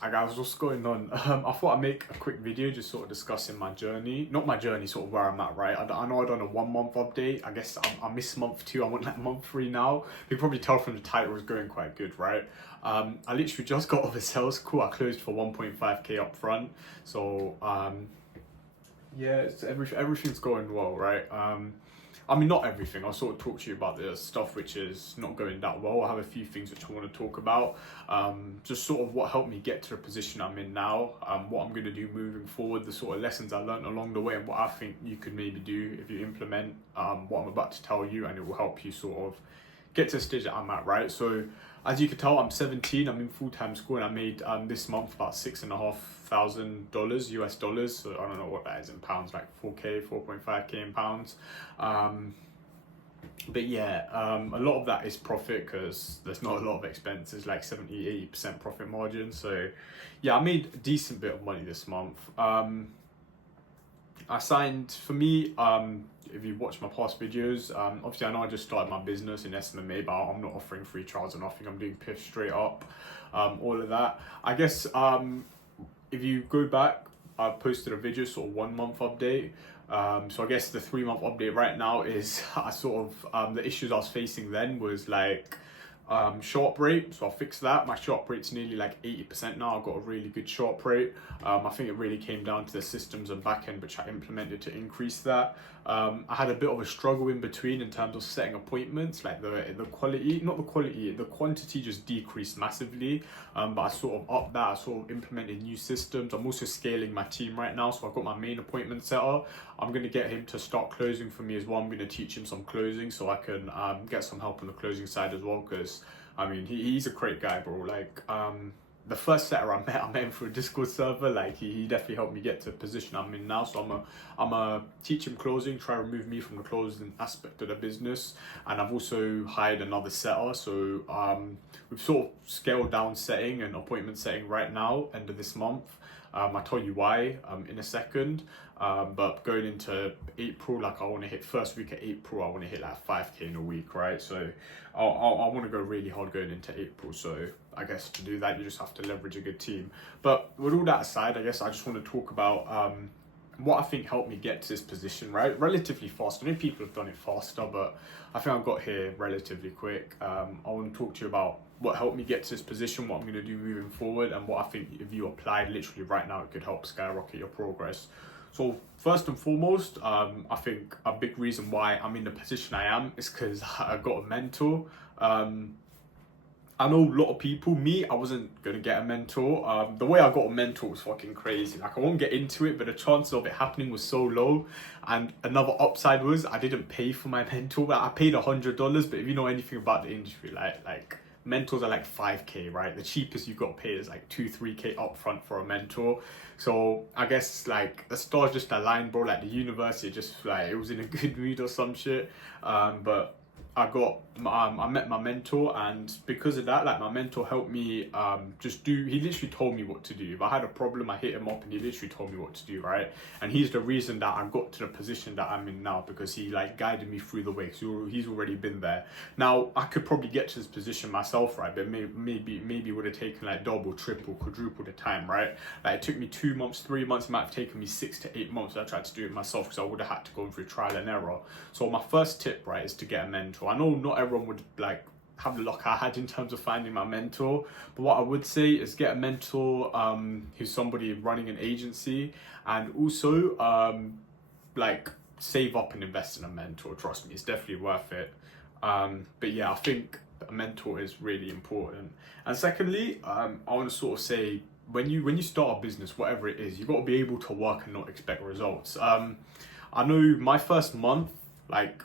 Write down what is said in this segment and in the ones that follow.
Hi guys, what's going on? I thought I'd make a quick video just sort of discussing my journey. Not my journey, sort of where I'm at, right? I know I've done a 1 month update. I guess I missed month 2. I'm on like month 3 now. You can probably tell from the title it's going quite good, right? I literally just got off a sales call. I closed for 1.5k up front. So, yeah, everything's going well, right? I mean, not everything. I'll sort of talk to you about the stuff which is not going that well. I have a few things which I want to talk about. Just sort of what helped me get to the position I'm in now, what I'm going to do moving forward, the sort of lessons I learned along the way, and what I think you could maybe do if you implement what I'm about to tell you, and it will help you sort of get to the stage that I'm at, right? So, as you can tell, I'm 17. I'm in full-time school, and I made this month about $6,500 US dollars. So I don't know what that is in pounds, like 4.5k in pounds. But yeah, a lot of that is profit because there's not a lot of expenses, like 70-80% profit margin. So yeah, I made a decent bit of money this month. I signed, for me, if you watch my past videos, obviously I know I just started my business in SMMA, but I'm not offering free trials or nothing. I'm doing PIF straight up, all of that. I guess if you go back, I've posted a video, sort of 1 month update. So I guess the 3 month update right now is I sort of, the issues I was facing then was like, sharp rate, so I'll fix that. My sharp rate's nearly like 80% now. I've got a really good sharp rate. I think it really came down to the systems and backend which I implemented to increase that. I had a bit of a struggle in between in terms of setting appointments, like the quality, not the quality, the quantity just decreased massively. But I sort of upped that. I sort of implemented new systems. I'm also scaling my team right now, so I've got my main appointment setter. I'm going to get him to start closing for me as well. I'm going to teach him some closing so I can get some help on the closing side as well, because I mean he's a great guy, bro. Like the first setter I met him through a Discord server. Like he definitely helped me get to the position I'm in now. So I'm a teach him closing, try to remove me from the closing aspect of the business. And I've also hired another setter. So we've sort of scaled down setting and appointment setting right now, end of this month. I'll tell you why in a second. But going into April, like I want to hit first week of April, I want to hit like 5k in a week, right? So I want to go really hard going into April. So I guess to do that, you just have to leverage a good team. But with all that aside, I guess I just want to talk about what I think helped me get to this position, right? Relatively fast. I know people have done it faster, but I think I got here relatively quick. I want to talk to you about what helped me get to this position, what I'm going to do moving forward, and what I think if you applied literally right now, it could help skyrocket your progress. So first and foremost, I think a big reason why I'm in the position I am is because I got a mentor. I know a lot of people, I wasn't going to get a mentor. The way I got a mentor was fucking crazy. Like I won't get into it, but the chances of it happening was so low. And another upside was I didn't pay for my mentor. But I paid $100, but if you know anything about the industry, like mentors are like 5k, right? The cheapest you've got to pay is like 2-3k upfront for a mentor. So I guess like the stars just aligned, bro. Like the university just like it was in a good mood or some shit. But I met my mentor, and because of that, like my mentor helped me he literally told me what to do. If I had a problem, I hit him up and he literally told me what to do, right? And he's the reason that I got to the position that I'm in now, because he like guided me through the way, because he's already been there. Now I could probably get to this position myself, right? But maybe would have taken like double, triple, quadruple the time, right? Like it took me 2 months, 3 months. It might have taken me 6 to 8 months. I tried to do it myself because I would have had to go through trial and error. So my first tip, right, is to get a mentor. I know not everyone would like have the luck I had in terms of finding my mentor, but what I would say is get a mentor who's somebody running an agency, and also like save up and invest in a mentor. Trust me, it's definitely worth it. But yeah, I think a mentor is really important. And secondly, I want to sort of say when you start a business, whatever it is, you've got to be able to work and not expect results. I know my first month, like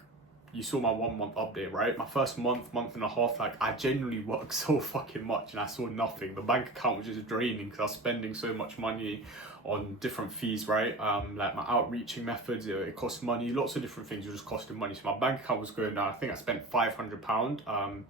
you saw my 1 month update, right? My first month and a half, like I genuinely worked so fucking much and I saw nothing. The bank account was just draining because I was spending so much money on different fees, right? Like my outreaching methods, it cost money. Lots of different things were just costing money. So my bank account was going down. I think I spent £500.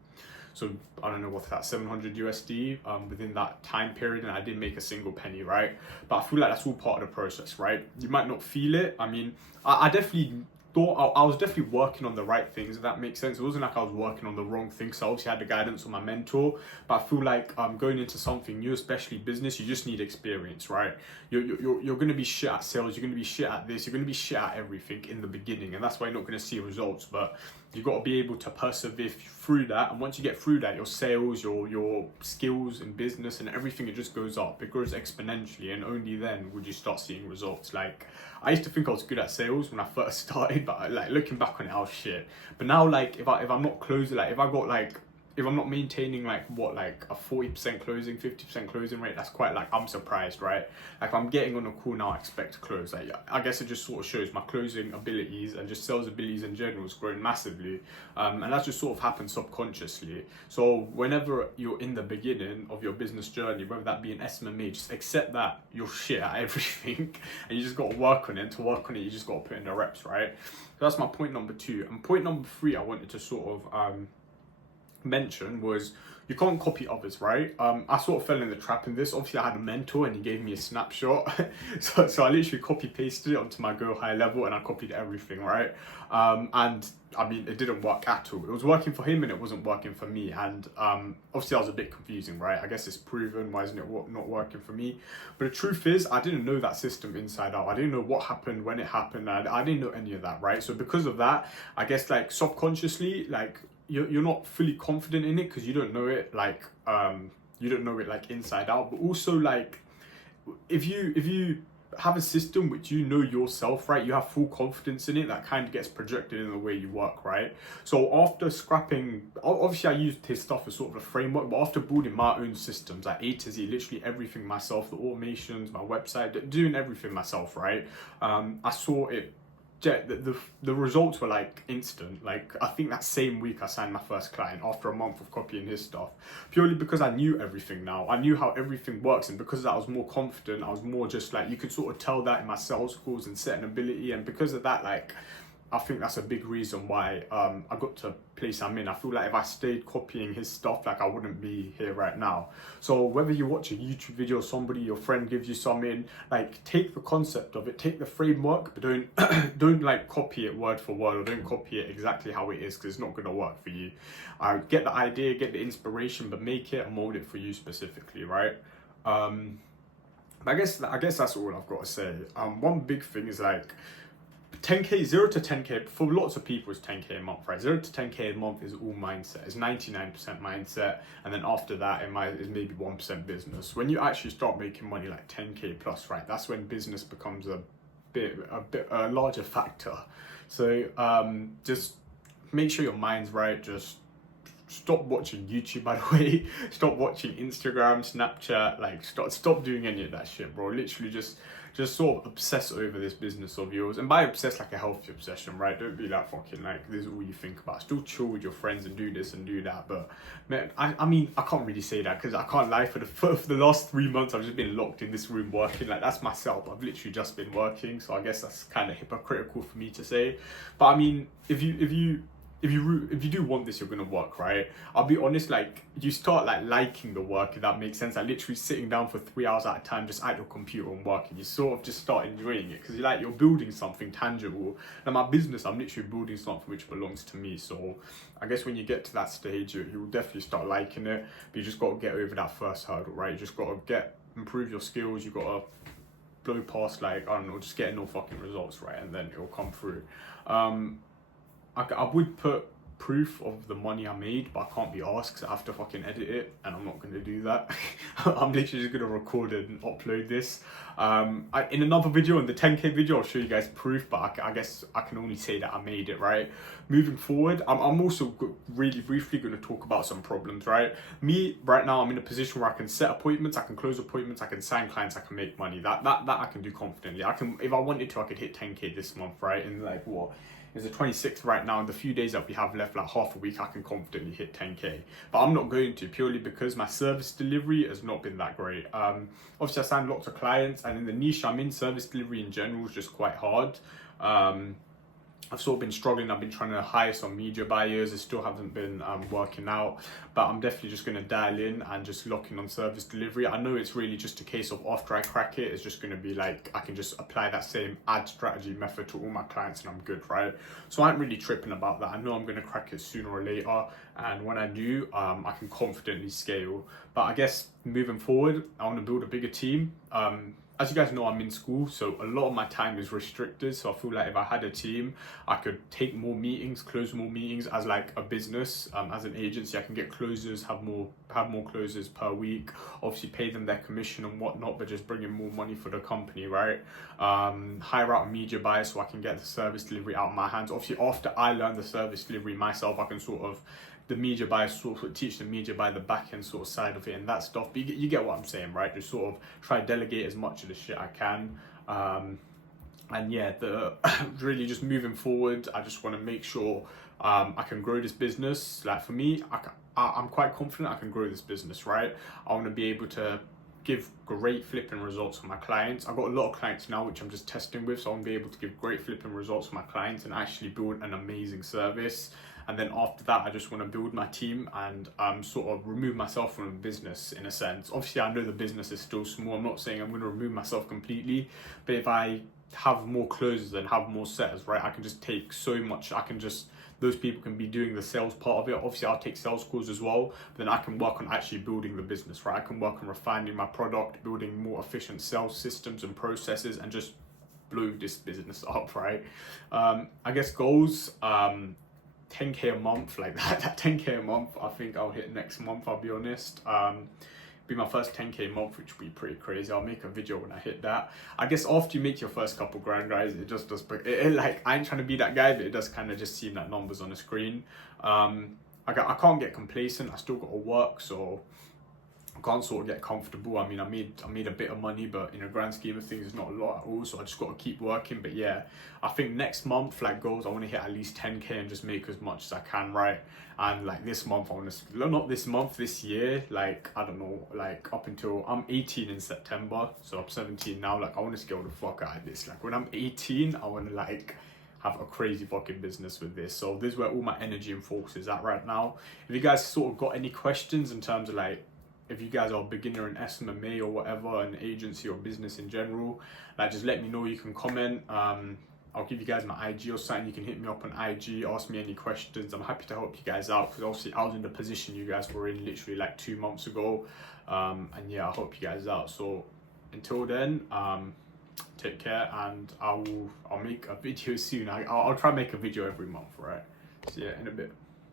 So I don't know what's that, 700 USD within that time period, and I didn't make a single penny, right? But I feel like that's all part of the process, right? You might not feel it. I mean, I definitely thought I was definitely working on the right things, if that makes sense. It wasn't like I was working on the wrong things. So I obviously had the guidance of my mentor, but I feel like going into something new, especially business, you just need experience, right? You're going to be shit at sales, you're going to be shit at this, you're going to be shit at everything in the beginning, and that's why you're not going to see results. But you've got to be able to persevere through that, and once you get through that, your sales, your skills in business and everything, it just goes up. It grows exponentially, and only then would you start seeing results. Like, I used to think I was good at sales when I first started, but like looking back on it, I was shit. But now, like, if I'm not closing, like if I'm not maintaining like a 40% closing, 50% closing rate, that's quite like, I'm surprised, right? Like, if I'm getting on a call now, I expect to close. Like, I guess it just sort of shows my closing abilities and just sales abilities in general has grown massively. And that's just sort of happened subconsciously. So whenever you're in the beginning of your business journey, whether that be an SMMA, just accept that you're shit at everything and you just got to work on it. And to work on it, you just got to put in the reps, right? So that's my point number 2. And point number 3, I wanted to sort of mention was, you can't copy others, right? I sort of fell in the trap in this. Obviously, I had a mentor and he gave me a snapshot. so I literally copy pasted it onto my Go High level and I copied everything, right? And I mean, it didn't work at all. It was working for him and it wasn't working for me. And obviously, I was a bit confusing, right? I guess it's proven. Why isn't it not working for me? But the truth is, I didn't know that system inside out. I didn't know what happened, when it happened. I didn't know any of that, right? So because of that, I guess like subconsciously, like, you're not fully confident in it because you don't know it like inside out. But also, like, if you have a system which you know yourself, right, you have full confidence in it, that kind of gets projected in the way you work, right? So after scrapping, obviously I used his stuff as sort of a framework, but after building my own systems, like A to Z, literally everything myself, the automations, my website, doing everything myself, right, I saw it. The results were like instant. Like, I think that same week I signed my first client after a month of copying his stuff, purely because I knew everything now. I knew how everything works, and because I was more confident, I was more just like, you could sort of tell that in my sales calls and setting ability. And because of that, like, I think that's a big reason why I got to a place I'm in. I feel like if I stayed copying his stuff, like, I wouldn't be here right now. So whether you watch a YouTube video, somebody, your friend gives you something, like, take the concept of it, take the framework, but don't like copy it word for word, or don't copy it exactly how it is, because it's not going to work for you. Get the idea, get the inspiration, but make it and mold it for you specifically, right? I guess that's all I've got to say. One big thing is, like, 10k, 0 to 10k, for lots of people, is 10k a month, right? 0 to 10k a month is all mindset. It's 99% mindset, and then after that, is maybe 1% business. When you actually start making money like 10k plus, right, that's when business becomes a larger factor. So just make sure your mind's right. Just stop watching YouTube, by the way. Stop watching Instagram, Snapchat. Like, stop doing any of that shit, bro. Literally just sort of obsess over this business of yours. And by obsess, like a healthy obsession, right? Don't be like fucking like this is all you think about. Still chill with your friends and do this and do that. But man, I mean, I can't really say that because I can't lie. For the last 3 months, I've just been locked in this room working. Like, that's myself. I've literally just been working. So I guess that's kind of hypocritical for me to say. But I mean, if you do want this, you're gonna work, right? I'll be honest, like, you start like liking the work, if that makes sense. Like, literally sitting down for 3 hours at a time just at your computer and working, you sort of just start enjoying it because you're building something tangible. And my business, I'm literally building something which belongs to me. So I guess when you get to that stage, you'll definitely start liking it. But you just got to get over that first hurdle, right? You just got to improve your skills. You got to blow past, like, I don't know, just getting no fucking results, right? And then it'll come through. I would put proof of the money I made, but I can't be asked because I have to fucking edit it, and I'm not going to do that. I'm literally just going to record it and upload this. In another video, in the 10k video, I'll show you guys proof, but I guess I can only say that I made it, right? Moving forward, I'm also really briefly going to talk about some problems, right? Me, right now, I'm in a position where I can set appointments, I can close appointments, I can sign clients, I can make money. That I can do confidently. If I wanted to, I could hit 10k this month, right? In like what? It's the 26th right now, and the few days that we have left, like half a week, I can confidently hit 10k. But I'm not going to, purely because my service delivery has not been that great. Obviously, I signed lots of clients, and in the niche I'm in, service delivery in general is just quite hard. I've sort of been struggling. I've been trying to hire some media buyers. It still hasn't been working out, but I'm definitely just going to dial in and just lock in on service delivery. I know it's really just a case of after I crack it, it's just going to be like, I can just apply that same ad strategy method to all my clients and I'm good, right? So I ain't really tripping about that. I know I'm going to crack it sooner or later. And when I do, I can confidently scale. But I guess moving forward, I want to build a bigger team. As you guys know, I'm in school, so a lot of my time is restricted. So I feel like if I had a team, I could take more meetings, close more meetings as like a business, as an agency. I can get closers, have more closers per week. Obviously, pay them their commission and whatnot, but just bring in more money for the company, right? Hire out a media buyer so I can get the service delivery out of my hands. Obviously, after I learn the service delivery myself, I can sort of the media buyer sort of teach the media buyer the back end sort of side of it and that stuff. But you get what I'm saying, right? Just sort of try to delegate as much of the shit I can. And yeah, really just moving forward, I just want to make sure I can grow this business. Like for me, I'm quite confident I can grow this business, right? I want to be able to give great flipping results for my clients. I've got a lot of clients now which I'm just testing with, so I want to be able to give great flipping results for my clients and actually build an amazing service. And then after that, I just want to build my team and sort of remove myself from the business in a sense. Obviously, I know the business is still small. I'm not saying I'm going to remove myself completely, but if I have more closers and have more setters, right, I can just take so much. Those people can be doing the sales part of it. Obviously, I'll take sales calls as well, but then I can work on actually building the business, right? I can work on refining my product, building more efficient sales systems and processes, and just blow this business up, right? I guess goals, 10K a month, like that 10K a month, I think I'll hit next month, I'll be honest. Be my first 10K month, which will be pretty crazy. I'll make a video when I hit that. I guess after you make your first couple grand, guys, it just does, like, I ain't trying to be that guy, but it does kind of just seem like numbers on the screen. I can't get complacent. I still got to work, so I can't sort of get comfortable. I mean, I made a bit of money, but in a grand scheme of things, it's not a lot at all. So I just got to keep working. But yeah, I think next month, like goals, I want to hit at least 10K and just make as much as I can, right? And like this month, I want to, not this month, this year, like, I don't know, like up until I'm 18 in September. So I'm 17 now. Like, I want to scale the fuck out of this. Like when I'm 18, I want to like have a crazy fucking business with this. So this is where all my energy and focus is at right now. If you guys sort of got any questions in terms of like, if you guys are a beginner in SMMA or whatever, an agency or business in general, like just let me know. You can comment. I'll give you guys my IG or something. You can hit me up on IG, ask me any questions. I'm happy to help you guys out because obviously I was in the position you guys were in literally like 2 months ago. And yeah, I'll help you guys out. So until then, take care, and I'll make a video soon. I'll try and make a video every month, right? So yeah, in a bit.